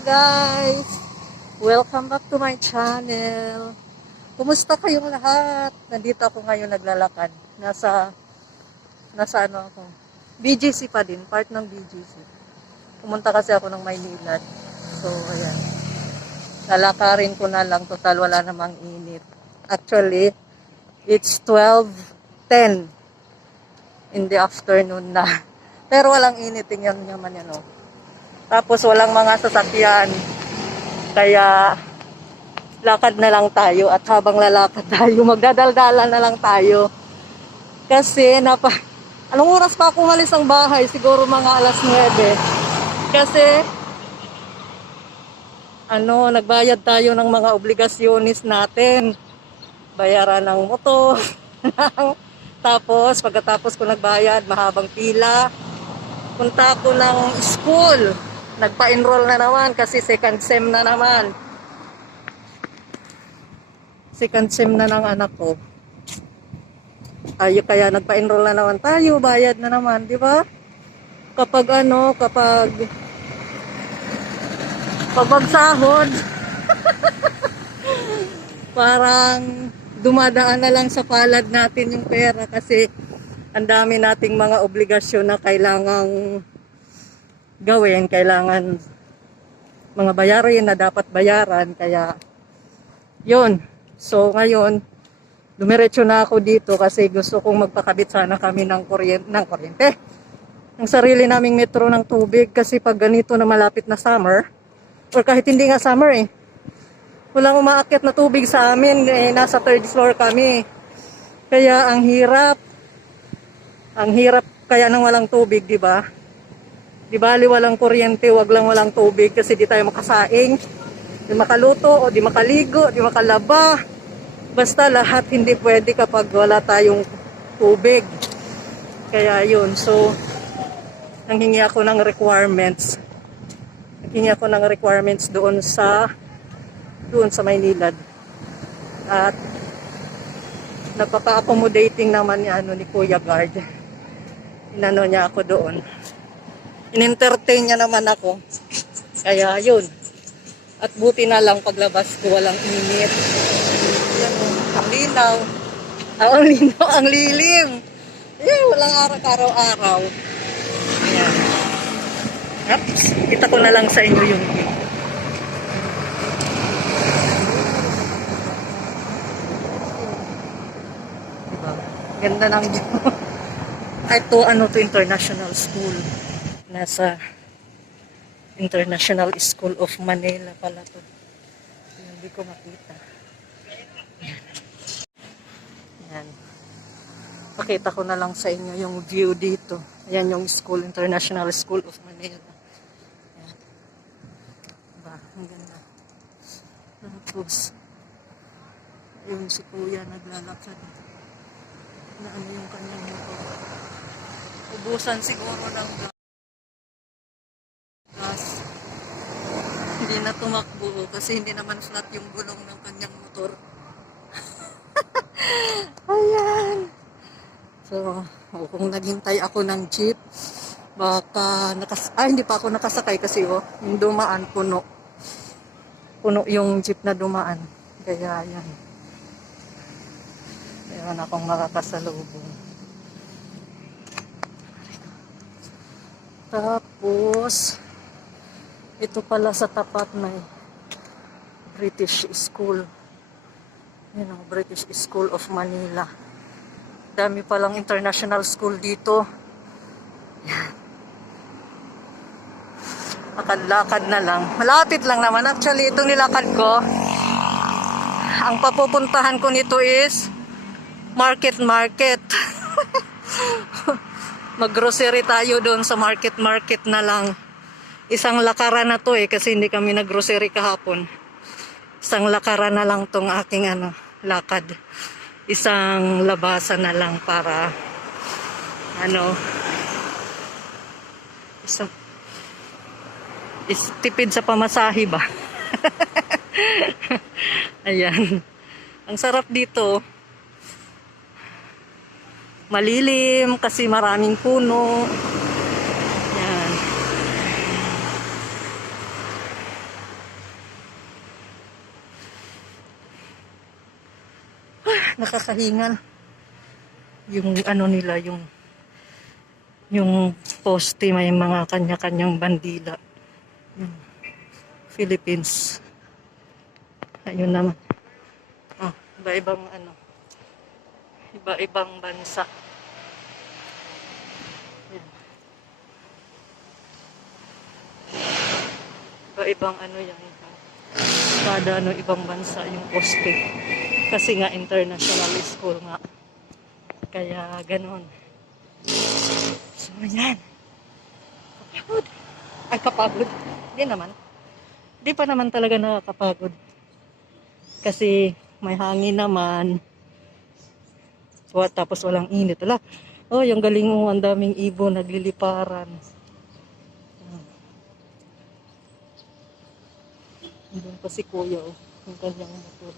guys! Welcome back to my channel. Kumusta kayong lahat? Nandito ako ngayon naglalakad. Nasa ano ako? BGC pa din, part ng BGC. Pumunta kasi ako ng Maynilad. So, ayan. Lalakarin ko na lang. Total, wala namang init. Actually, it's 12:10 in the afternoon na. Pero walang init. Tingnan naman yan, oh. Tapos walang mga sasakyan. Kaya lakad na lang tayo at habang lalakad tayo, magdadaldalan na lang tayo. Kasi anong oras pa ako umalis ng bahay? Siguro mga alas 9. Kasi nagbayad tayo ng mga obligasyonis natin. Bayaran ng motor. Tapos pagkatapos ko nagbayad, mahabang pila. Punta ako ng school. Nagpa-enroll na naman kasi second sem na naman. Second sem na ng anak ko. Kaya nagpa-enroll na naman tayo, bayad na naman, di ba? Kapag magsahod, parang dumadaan na lang sa palad natin yung pera kasi ang dami nating mga obligasyon na kailangang gawin, kailangan mga bayarin na dapat bayaran, kaya yun. So ngayon dumiretso na ako dito kasi gusto kong magpakabit sana kami ng kuryente ng sarili naming metro ng tubig, kasi pag ganito na malapit na summer, or kahit hindi nga summer walang umaakyat na tubig sa amin, nasa 3rd floor kami, kaya ang hirap kaya nang walang tubig, di ba? Di bali walang kuryente, wag lang walang tubig kasi di tayo makasaing, di makaluto, o di makaligo, di makalaba. Basta lahat hindi pwede kapag wala tayong tubig. Kaya yun, so nanghingi ako ng requirements. Nanghingi ako ng requirements doon sa Maynilad. At napaka-accommodating naman ni Kuya Guard. Inano niya ako doon. In-entertain niya naman ako. Kaya yun. At buti na lang paglabas ko walang init. Yan, ang linaw. Ang linaw, ang lilim. Walang araw-araw. Ayan. Oops, kita ko na lang sa inyo yung diba? Ganda ng ito, international school. Nasa International School of Manila pala to. Hindi ko makita. Yan. Pakita ko na lang sa inyo yung view dito. Ayan yung school, International School of Manila. Yan. Diba? Ang ganda. Tapos, yun si Kuya naglalakad. Na ano yung kanyang motor. Ubusan siguro ng gas. Hindi na tumakbo kasi hindi naman flat yung gulong ng kanyang motor. Ayan. So, kung naghintay ako ng jeep, baka hindi pa ako nakasakay kasi yung dumaan puno. Puno yung jeep na dumaan. Kaya ayan. Ayan akong makakasalubong. Tapos, ito pala sa tapat may British School. Yan ang British School of Manila. Dami palang international school dito. Yan. Lakad-lakad na lang. Malapit lang naman. Actually, itong nilakad ko, ang papupuntahan ko nito is market. Mag-grocery tayo doon sa market na lang. Isang lakaran na to kasi hindi kami nag-grocery kahapon. Isang lakaran na lang tong aking lakad. Isang labasan na lang para tipid sa pamasahe ba. Ayan. Ang sarap dito. Malilim kasi maraming puno. Yan. nakakahingal. Yung ano nila, yung poste may mga kanya-kanyang bandila. Yung Philippines. Ayun naman. Ah, iba-ibang ano, iba-ibang bansa. Yan. Iba-ibang ano yan. Kada ano, ibang bansa yung poste. Kasi nga international school nga. Kaya ganon. So yan. Kapagod. Ay, kapagod. Hindi naman. Hindi pa naman talaga nakakapagod. Kasi may hangin naman. Tapos walang init. Wala. Oh, yung galing mo, ang daming ibon nagliliparan. Doon pa si Kuya, oh. Yung kanyang motor.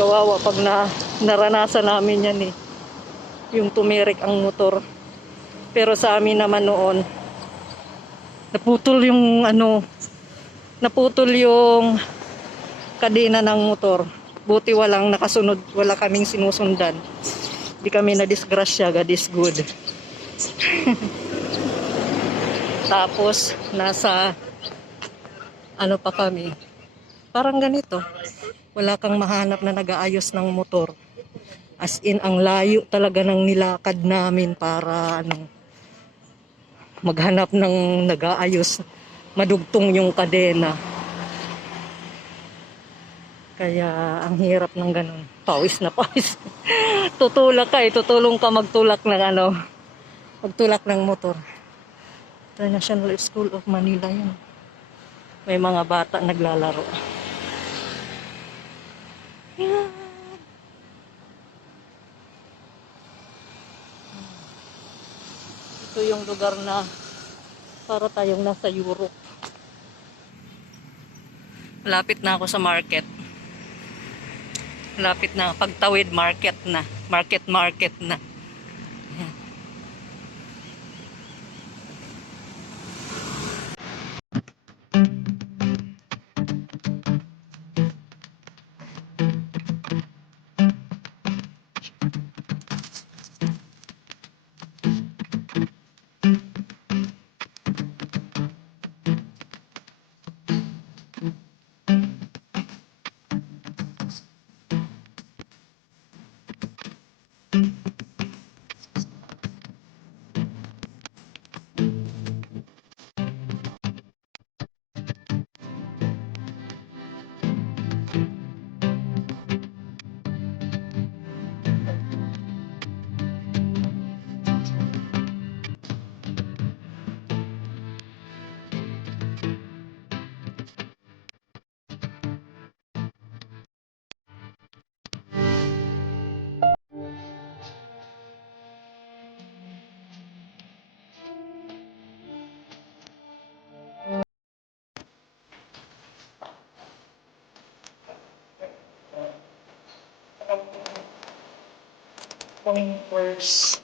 Kawawa pag naranasan namin yan eh. Yung tumirik ang motor. Pero sa amin naman noon, naputol yung kadena ng motor. Buti walang nakasunod, wala kaming sinusundan. Hindi kami na-disgrasya, God is good. Tapos, nasa, ano pa kami, parang ganito. Wala kang mahanap na nag-aayos ng motor. As in, ang layo talaga ng nilakad namin para, maghanap ng nag-aayos. Madugtong yung kadena. Kaya, ang hirap ng ganun. Pawis na pawis. Tutulak ka eh. Tutulong ka magtulak ng magtulak ng motor. International School of Manila yun. May mga bata naglalaro. Yan. Ito yung lugar na para tayong nasa Europe. Malapit na ako sa market. Malapit na. Pagtawid market na. Market na. Yan. Pointers.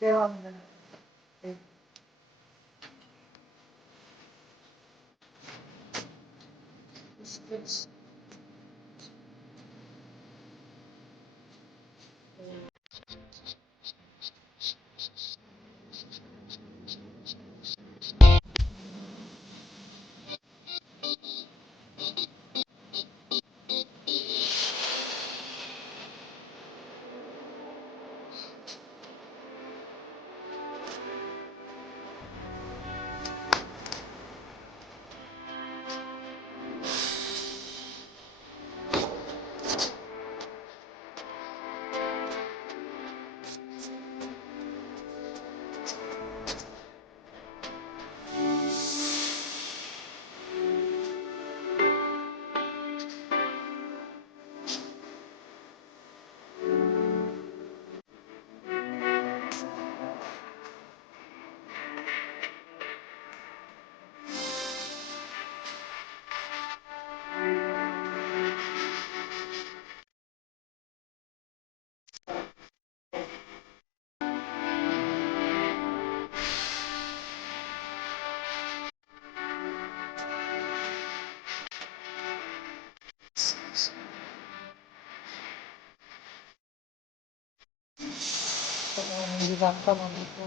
Kaya ang Hindi lang ka dito.